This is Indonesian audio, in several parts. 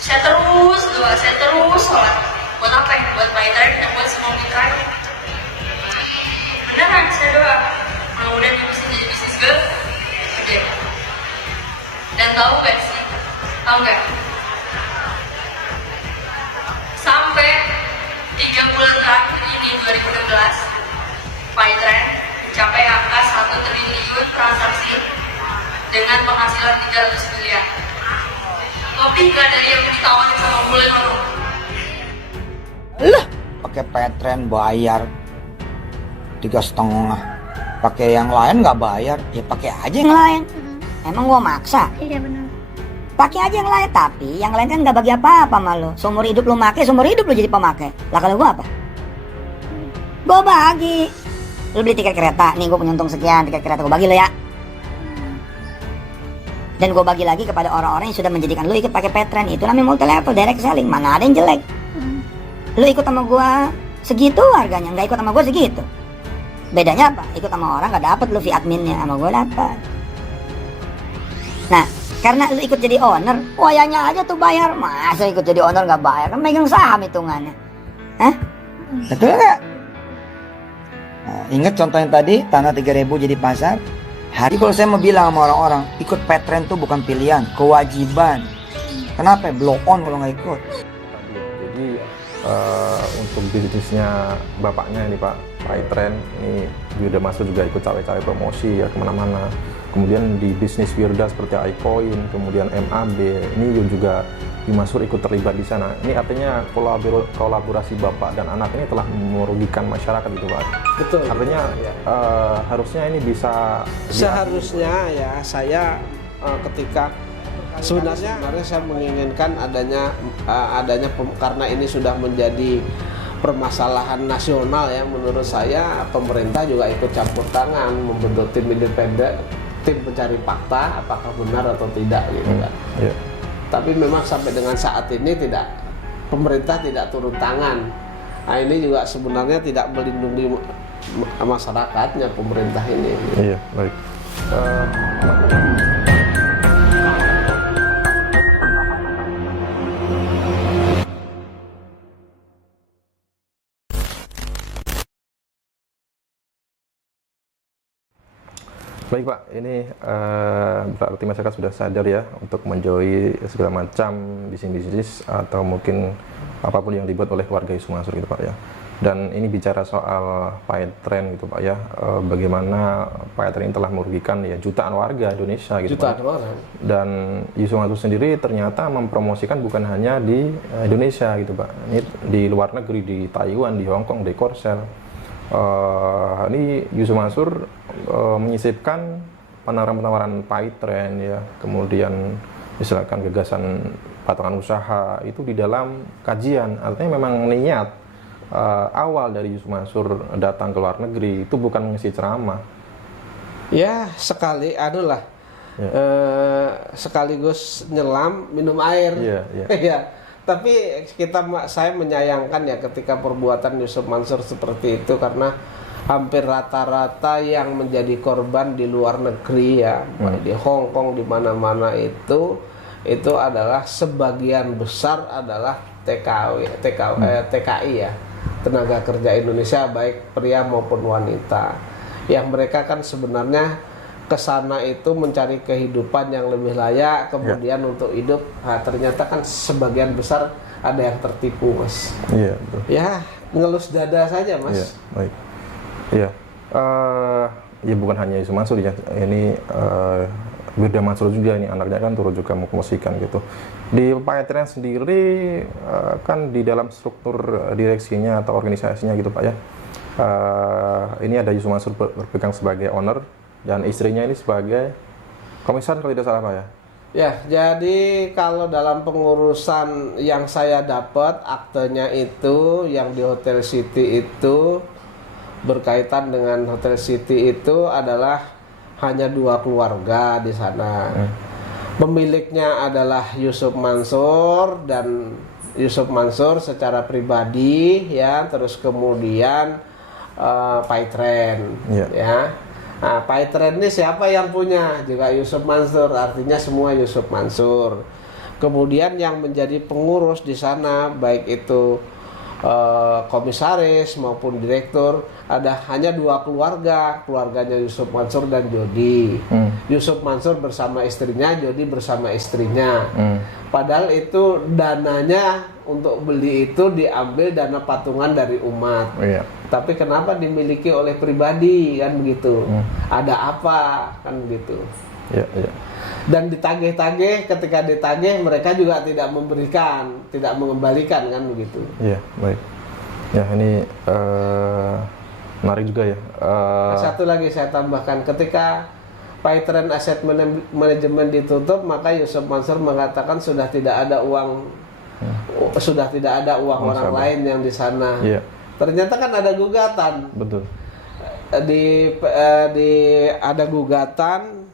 saya terus sholat. Buat apa ya? Buat pahitren dan buat semua mitra. Beneran saya doa. Mudah-mudahan bisa jadi bisnis gede. Dan tahu gak sih? Tahu gak? Sampai 3 bulan terakhir ini 2016, pahitren mencapai angka 1 triliun transaksi dengan penghasilan 300 miliar. Lebih gak dari yang ditawarin sama Bulan Lalu. Lah, pakai pahitren bayar 3,5. Pakai yang lain nggak bayar, ya pakai aja yang lain. Emang gua maksa? Iya benar. Pakai aja yang lain, tapi yang lain kan nggak bagi apa-apa sama lu. Seumur hidup lu make, seumur hidup lu jadi pemakai. Lah kalau gua apa? Gua bagi. Lu beli tiket kereta, nih gua punya untung sekian, tiket kereta gua bagi lu ya. Dan gue bagi lagi kepada orang-orang yang sudah menjadikan lu ikut pakai pahitren. Itu namanya multi level direct selling. Mana ada yang jelek. Lu ikut sama gue segitu harganya, nggak ikut sama gue segitu. Bedanya apa? Ikut sama orang nggak dapet lu fee adminnya, sama gue dapet. Nah, karena lu ikut jadi owner, wayanya aja tuh bayar. Masa ikut jadi owner nggak bayar? Kan megang saham hitungannya. Hah? Betul nggak? Nah, ingat contoh yang tadi, tanah 3.000 jadi pasar. Hari kalau saya mau bilang sama orang-orang, ikut pahitren tuh bukan pilihan, kewajiban. Kenapa? Blow on kalau nggak ikut. Jadi untuk bisnisnya bapaknya ini Pak pahitren, ini Wirda Masur juga ikut cawe-cawe promosi ya kemana-mana. Kemudian di bisnis Wirda seperti iCoin, kemudian MAB, ini juga Masur ikut terlibat di sana. Ini artinya kolaborasi bapak dan anak ini telah merugikan masyarakat gitu Pak. Betul. Artinya ya. Harusnya ini bisa Seharusnya ya saya ketika sebenarnya saya menginginkan adanya karena ini sudah menjadi permasalahan nasional ya, menurut saya pemerintah juga ikut campur tangan membentuk tim independen, tim pencari fakta apakah benar atau tidak gitu kan. Yeah. Tapi memang sampai dengan saat ini pemerintah tidak turun tangan. Nah ini juga sebenarnya tidak melindungi masyarakatnya pemerintah ini. Iya, baik. Baik Pak, ini berarti masyarakat sudah sadar ya untuk menjauhi segala macam bisnis-bisnis atau mungkin apapun yang dibuat oleh warga Yusuf Mansur gitu Pak ya. Dan ini bicara soal pahitren gitu Pak ya, bagaimana pahitren ini telah merugikan ya jutaan warga Indonesia gitu Jutaan Pak. orang. Dan Yusuf Mansur sendiri ternyata mempromosikan bukan hanya di Indonesia gitu Pak, ini di luar negeri, di Taiwan, di Hong Kong, di Korsel. Ini Yusuf Mansur menyisipkan penawaran-penawaran pahitren ya, kemudian misalkan gagasan patongan usaha itu di dalam kajian. Artinya memang niat awal dari Yusuf Mansur datang ke luar negeri itu bukan mengisi ceramah. Ya sekali adulah Ya. sekaligus nyelam minum air. Iya, iya. Ya. Tapi saya menyayangkan ya ketika perbuatan Yusuf Mansur seperti itu, karena hampir rata-rata yang menjadi korban di luar negeri ya, di Hong Kong, di mana-mana itu adalah sebagian besar adalah TKI ya, tenaga kerja Indonesia baik pria maupun wanita, yang mereka kan sebenarnya kesana itu mencari kehidupan yang lebih layak, kemudian untuk hidup. Nah, ternyata kan sebagian besar ada yang tertipu Mas. Iya betul. Ya ngelus dada saja Mas. Iya, baik. Iya, ya bukan hanya Yusuf Mansur ya, ini Wirda Mansur juga, ini anaknya kan turut juga mempromosikan gitu. Di pahitren sendiri kan di dalam struktur direksinya atau organisasinya gitu Pak ya, ini ada Yusuf Mansur berpegang sebagai owner dan istrinya ini sebagai komisaris kalau tidak salah Pak ya. Ya, jadi kalau dalam pengurusan yang saya dapat aktenya itu yang di Hotel City itu berkaitan dengan Hotel City itu adalah hanya 2 keluarga di sana. Pemiliknya adalah Yusuf Mansur dan Yusuf Mansur secara pribadi ya, terus kemudian pahitren ya. Nah, pahitren ini siapa yang punya? Juga Yusuf Mansur, artinya semua Yusuf Mansur. Kemudian yang menjadi pengurus di sana baik itu komisaris maupun direktur hanya 2 keluarga, keluarganya Yusuf Mansur dan Jody. Yusuf Mansur bersama istrinya, Jody bersama istrinya. Padahal itu dananya untuk beli itu diambil dana patungan dari umat. Iya. Tapi kenapa dimiliki oleh pribadi kan begitu? Ada apa kan begitu? Iya, iya. Dan ditagih-tagih, ketika ditagih mereka juga tidak memberikan, tidak mengembalikan kan begitu. Iya, baik. Ya, ini menarik juga ya. Satu lagi saya tambahkan, ketika Paytrend Asset Management ditutup, maka Yusuf Mansur mengatakan sudah tidak ada uang orang lain yang di sana. Iya. Ternyata kan ada gugatan. Betul. Ada gugatan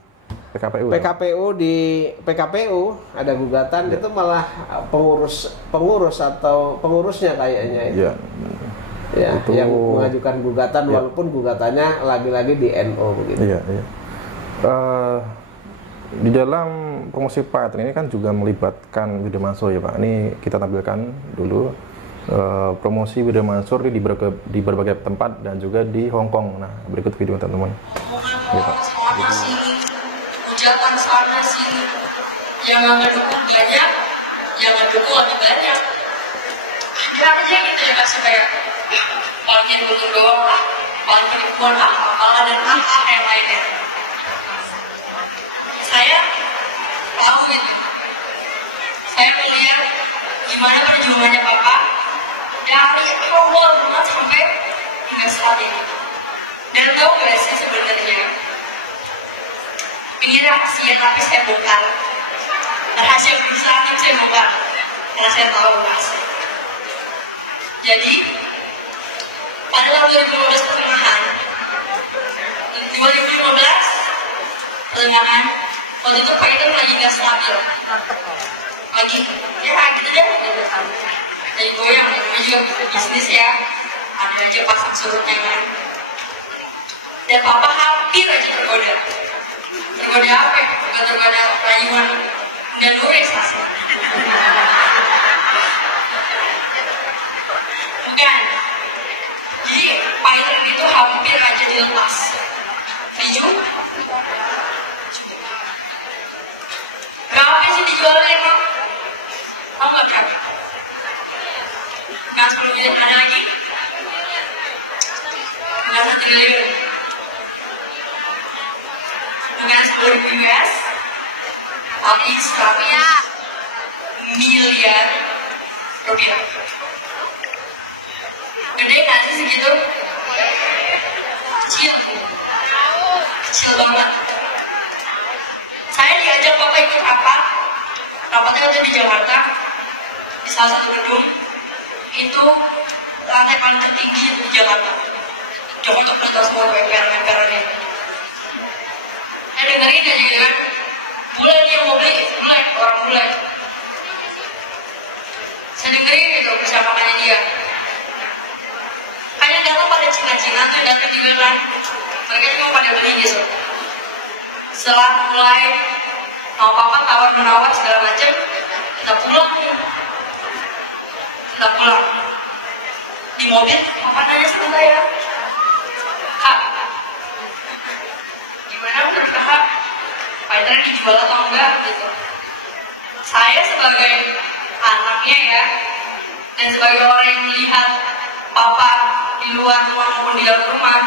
PKPU. PKPU ada gugatan, itu malah pengurus atau pengurusnya kayaknya itu. Iya. Ya, Itu, yang mengajukan gugatan ya. walaupun gugatannya lagi-lagi di NO begitu. Iya, iya. Di dalam promosi Paytrend ini kan juga melibatkan Wilda Mansur ya Pak. Ini kita tampilkan dulu promosi Wilda Mansur di berbagai tempat dan juga di Hong Kong. Nah, berikut video teman-teman. Ya, Pak. Semangat sini, ucapan sana sini, yang nggak ngedukung banyak, yang ngedukung lebih banyak. Ada aja gitu ya Kak, supaya paling ngedukung doang lah, paling penipuan malah dan yang lainnya. Saya tahu gitu, saya melihat gimana perjuangannya Papa dari awal banget sampai hingga saat ini. Dan tahu gak sih sebenarnya, ini rahasia tapi saya bongkar, rahasia perusahaan tapi saya bongkar karena saya tahu rahasia. Jadi pada tahun 2015 pertengahan, 2015 pertengahan, waktu itu Paytrend lagi gak stabil, lagi ya gitu deh, lagi goyang, namanya juga bisnis ya, ada aja pasang surutnya kan. Dan Papa hampir aja tergoda apa ya? Bukan tergoda rayuan dan nuris bukan. Jadi Paytrend itu hampir aja dilepas. Dijual berapa sih dijualnya emang? Tahu nggak berapa? Nggak 10 miliar, ada lagi nggak 1 triliun, bukan 10.000 US, tapi 100 miliar rupiah. Gede nggak sih segitu? Kecil banget. Saya diajak Papa ikut rapatnya katanya di Jakarta, di salah satu gedung, itu lantai paling tertinggi itu di Jakarta. Jakarta penuh semua member-membernya. Saya dengerin aja gitu kan, mulai dia mau beli, orang mulai. Saya dengerin gitu percakapannya dia. Kayaknya datang pada Cina-Cina tuh datang juga kan, mereka cuma pada beli gitu. Setelah mulai mau Papa tawar-menawar segala macam, kita pulang di mobil. Papa nanya sama saya, Kak, gimana menurut Kakak Paytrend dijual atau enggak gitu. Saya sebagai anaknya ya, dan sebagai orang yang melihat Papa di luar rumah maupun di dalam rumah,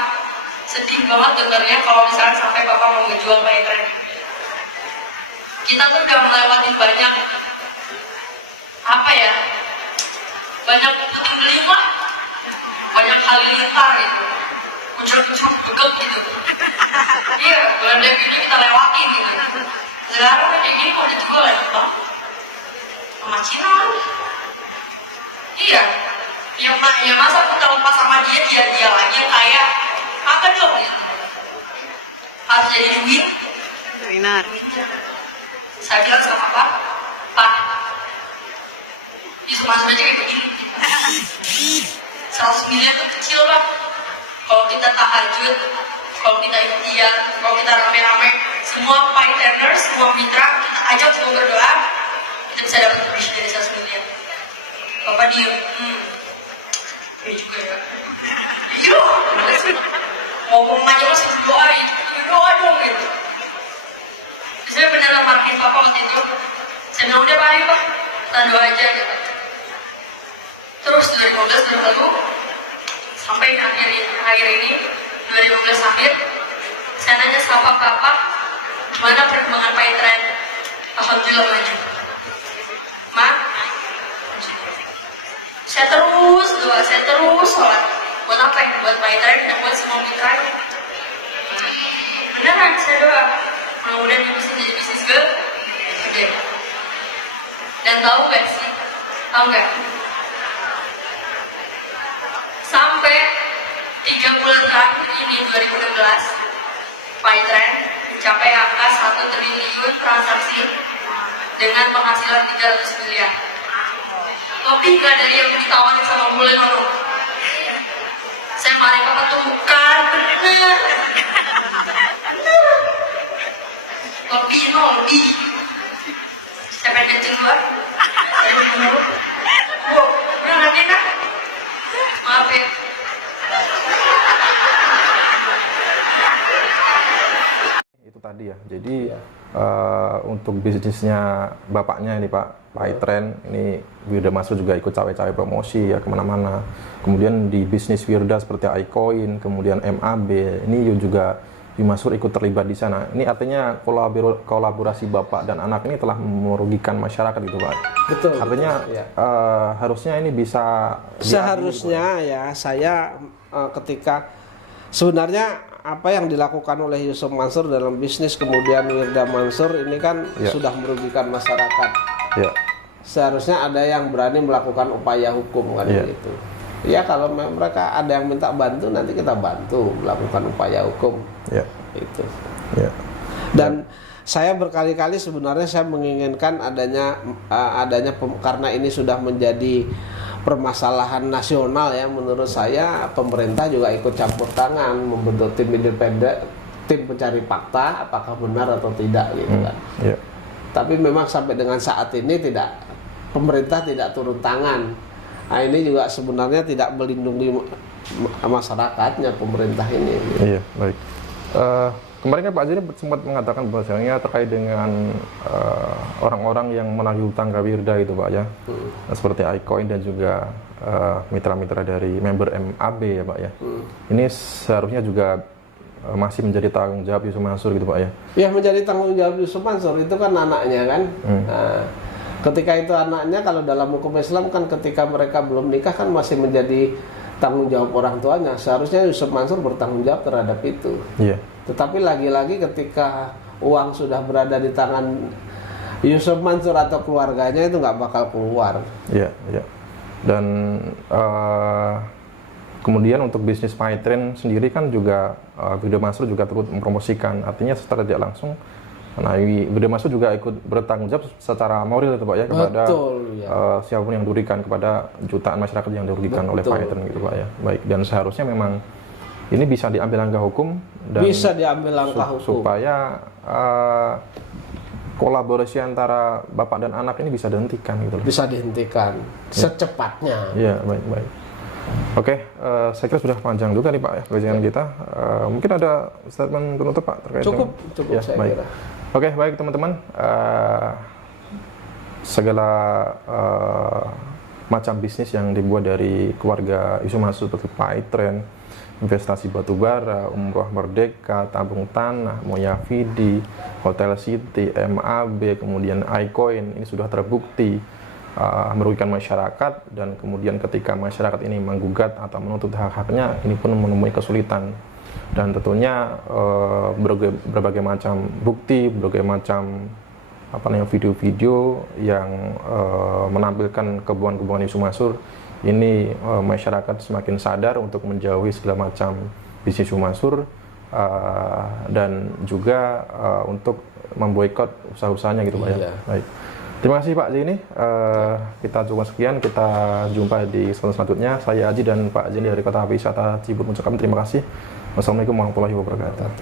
sedih banget dengarnya kalau misalnya sampai Papa mau ngejual Paytrend. Kita tuh udah melewati banyak banyak puting beliung, banyak halilintar gitu, muncul-muncul begep gitu. Iya, Belanda ini kita lewatin gitu. Sekarang kayak gini mau dijual ya Pak? Sama Cina. Iya, ya masa kita lepas sama dia lagi yang kaya, apa dong ya? Harus jadi duit. Benar. Saya bilang sama Pak, Yusuf Mansur aja kayak begini. 100 miliar itu kecil Pak. Kalau kita tahajud, kalau kita ikhtiar, kalau kita rame-rame, semua Paytrenders, semua mitra, kita ajak semua berdoa, kita bisa dapat komisi dari 1 miliar. Bapak diem, ya juga ya. Iya, ngomong aja masih doain, doa dong gitu. Saya beneran marahin papa waktu itu. Saya bilang udah Pak, ayo Pak, kita doa aja gitu. Terus 2015 berlalu sampai akhir ini 2015 akhir, saya nanya sama bapak gimana perkembangan PayTrend. Alhamdulillah maju. Ma, saya terus doa, saya terus sholat. Buat apa ya? Buat PayTrend dan buat semua mitra. Beneran saya doa. Mudah-mudahan ini bisa jadi bisnis gede. Dan tahu gak sih? Tahu gak? Sampai 3 bulan terakhir ini 2016, PayTrend mencapai angka 1 triliun transaksi dengan penghasilan 300 miliar. Lebih nggak dari yang ditawarin sama bulan lalu. Saya mari papa tuh bukan bener. Lebih lebih. Saya pengen kencing luar. Wow, udah nanti kan? Maaf ya. Itu tadi ya. Jadi untuk bisnisnya bapaknya ini Pak PayTrend ini Wirda Masrur juga ikut cawe-cawe promosi ya kemana-mana. Kemudian di bisnis Wirda seperti iCoin, kemudian MAB ini juga Masrur ikut terlibat di sana. Ini artinya kolaborasi bapak dan anak ini telah merugikan masyarakat gitu Pak. Betul. Artinya betul, ya. Harusnya ini bisa Seharusnya ya saya ketika sebenarnya apa yang dilakukan oleh Yusuf Mansur dalam bisnis kemudian Wirda Mansur ini kan Ya. sudah merugikan masyarakat. ya Seharusnya ada yang berani melakukan upaya hukum kan Ya. gitu. Ya kalau mereka ada yang minta bantu nanti kita bantu melakukan upaya hukum ya itu. ya Dan saya berkali-kali sebenarnya saya menginginkan adanya karena ini sudah menjadi permasalahan nasional ya, menurut saya pemerintah juga ikut campur tangan membentuk tim independen, tim pencari fakta apakah benar atau tidak gitu kan. ya Tapi memang sampai dengan saat ini pemerintah tidak turun tangan. Nah ini juga sebenarnya tidak melindungi masyarakatnya pemerintah ini. Gitu. Iya, baik. Kemarin kan Pak Zini sempat mengatakan bahwasanya terkait dengan orang-orang yang menagih hutang ke Wirda itu Pak ya, seperti iCoin dan juga mitra-mitra dari member MAB ya Pak ya. Ini seharusnya juga masih menjadi tanggung jawab Yusuf Mansur gitu Pak ya. Ya menjadi tanggung jawab Yusuf Mansur itu kan anaknya kan. Nah, ketika itu anaknya kalau dalam hukum Islam kan ketika mereka belum nikah kan masih menjadi tanggung jawab orang tuanya. Seharusnya Yusuf Mansur bertanggung jawab terhadap itu. Iya. Tetapi lagi-lagi ketika uang sudah berada di tangan Yusuf Mansur atau keluarganya itu nggak bakal keluar. Iya, iya. Dan kemudian untuk bisnis PayTrend sendiri kan juga Wirda Mansur juga turut mempromosikan. Artinya secara tidak langsung Wirda Mansur juga ikut bertanggung jawab secara moral itu Pak ya kepada Betul, ya. siapapun yang dirugikan, kepada jutaan masyarakat yang dirugikan oleh Betul. PayTrend gitu Pak ya. Baik, dan seharusnya memang ini bisa diambil langkah hukum dan Bisa diambil langkah hukum. supaya kolaborasi antara bapak dan anak ini bisa dihentikan gitu loh. Bisa dihentikan secepatnya. Iya, baik. Oke, saya kira sudah panjang juga nih Pak ya kajian kita. Mungkin ada statement penutup Pak terkait Cukup ya, saya baik. kira. Oke, baik teman-teman. Segala macam bisnis yang dibuat dari keluarga Yusuf Mansur seperti PayTrend, investasi batubara, umroh merdeka, tabung tanah, Moyafidi, Hotel City, MAB, kemudian iCoin ini sudah terbukti merugikan masyarakat, dan kemudian ketika masyarakat ini menggugat atau menuntut hak-haknya ini pun menemui kesulitan, dan tentunya berbagai macam bukti, berbagai macam video-video yang menampilkan kebohongan-kebohongan Yusuf Mansur ini masyarakat semakin sadar untuk menjauhi segala macam bisnis Yusuf Mansur dan juga untuk memboikot usaha-usahanya gitu Pak ya. Iya. Baik. Terima kasih Pak Zini. Kita cukup sekian, kita jumpa di kesempatan selanjutnya. Saya Aji dan Pak Zini dari Kota Wisata Cibubur mengucapkan terima kasih. Wassalamualaikum warahmatullahi wabarakatuh.